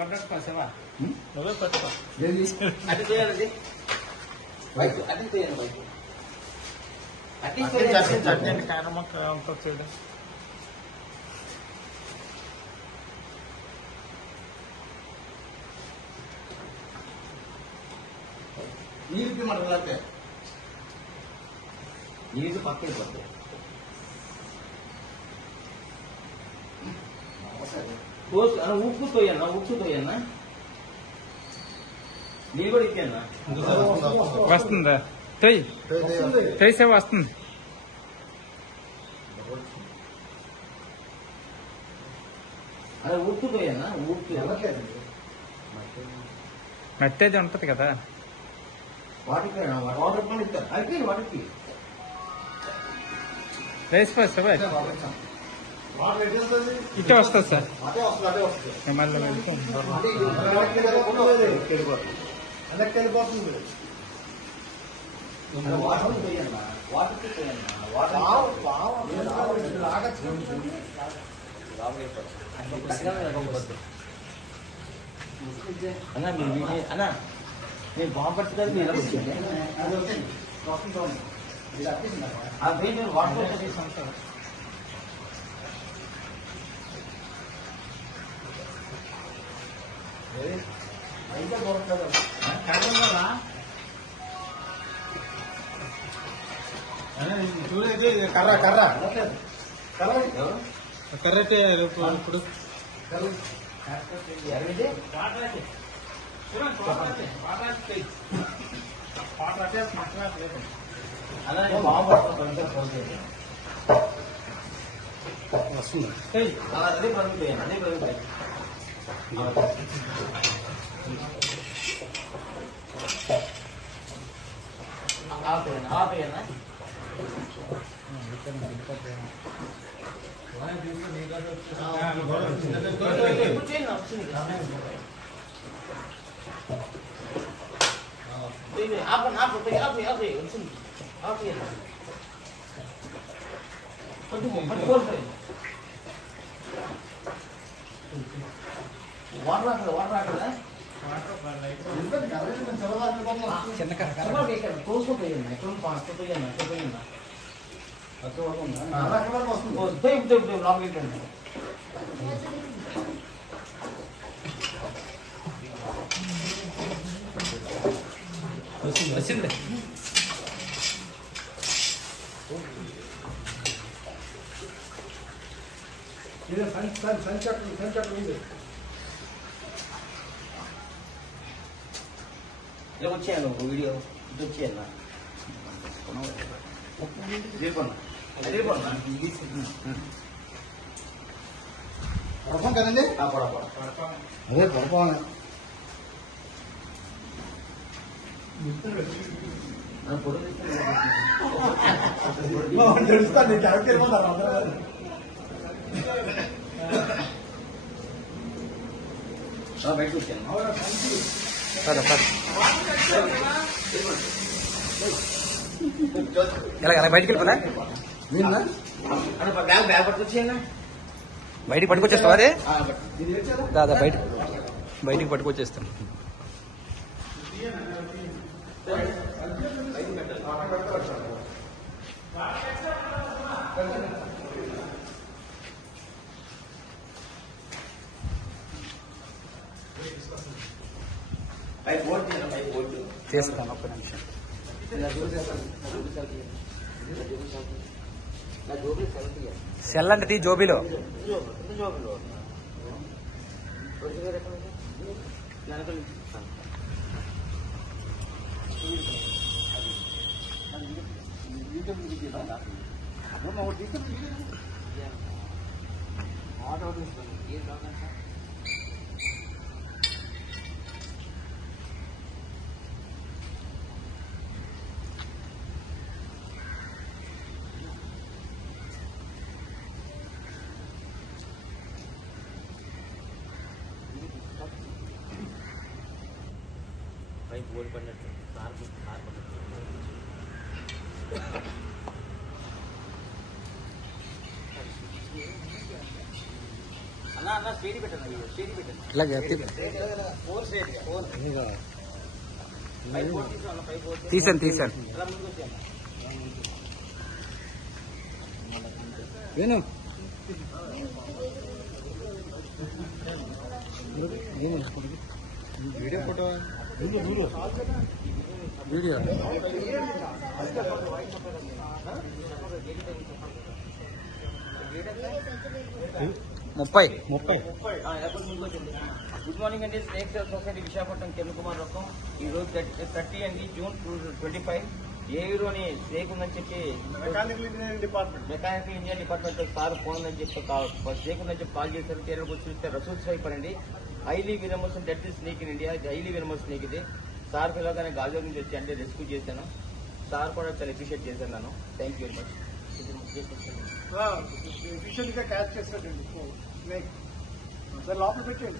పట్టవా నువ్వే పట్టుకో. అటు చేయాలండి బైక్ అటు చేయాలి బైక్ చట్నీ కారం ఉంటుంది చూడు. నీరు మటలాతే నీరు పక్కకి పోతే ఉప్పు తోయన్నా నీళ్ళు కూడా ఇచ్చానా వస్తుందా? తొయ్యి తొయ్యిసే వస్తుంది. అదే ఉప్పు తోయన్నా ఉప్పు మట్టేది ఉంటది కదా. వాటర్ పని ఇస్తారు అయిపోయింది వాటర్కి రైస్ వస్తావా? ఇట్టే వస్తుంది సార్. మళ్ళీ వెళ్తుంది. అన్నా అన్నా నేను బాగుపడుతుంది మీరు వాటర్ తీసుకుంటాను. కర్ర కర్ర కర్రటే ఇప్పుడు వస్తుంది అదే పరుగుతాయి అదే పరుగుతాయి. ఆపేయనా చిన్న కర్ర వచ్చింది. ఇలా వచ్చాను వీడియో ఇది వచ్చేయాల పడపం కదండి అదే పడపం తెలుస్తాను బయటకు వచ్చాను ఎలా బయటికి వెళ్ళిపోనా? బ్యాగ్ పట్టుకొచ్చేయనా బయటికి పట్టుకొచ్చేస్తావా? అదే దాదా బయటికి పట్టుకొచ్చేస్తాను. చేస్తాను ఒక్క నిమిషం. సెల్ అంటే జోబీలో बोल पड़ने అన్న అన్న స్టేడి పెట్టండి, స్టేడి పెట్టండి. ఇలా ఫోర్ స్టేట్ ఫోర్ తీసాను ఇలా ముందుకు వచ్చాను. Venu video photo video 30 good morning అండి. స్నేక్ సొసైటీ విశాఖపట్నం కిరణ్ కుమార్ రకం. ఈ రోజు 30 అండి జూన్ 25. ఏవిలోని స్నేక్ ఉందని చెప్పి mechanical engineering department sir phone ఉందని చెప్పి స్నేక్ ఉందని చెప్పి కాల్ చేశారు. కేరళకు వచ్చి చూస్తే రసూల్ స్వైప్ అండి. Highly వినమస్ dead snake in India. Highly వినమస్ snake ఇది. సార్ పిల్లగానే గాజుల నుంచి వచ్చి అంటే రెస్క్యూ చేశాను. సార్ కూడా చాలా అప్రిషియేట్ చేశాను నన్ను. Thank you very much. Efficient గా క్యాచ్ చేస్తాడండి లోపల పెట్టండి.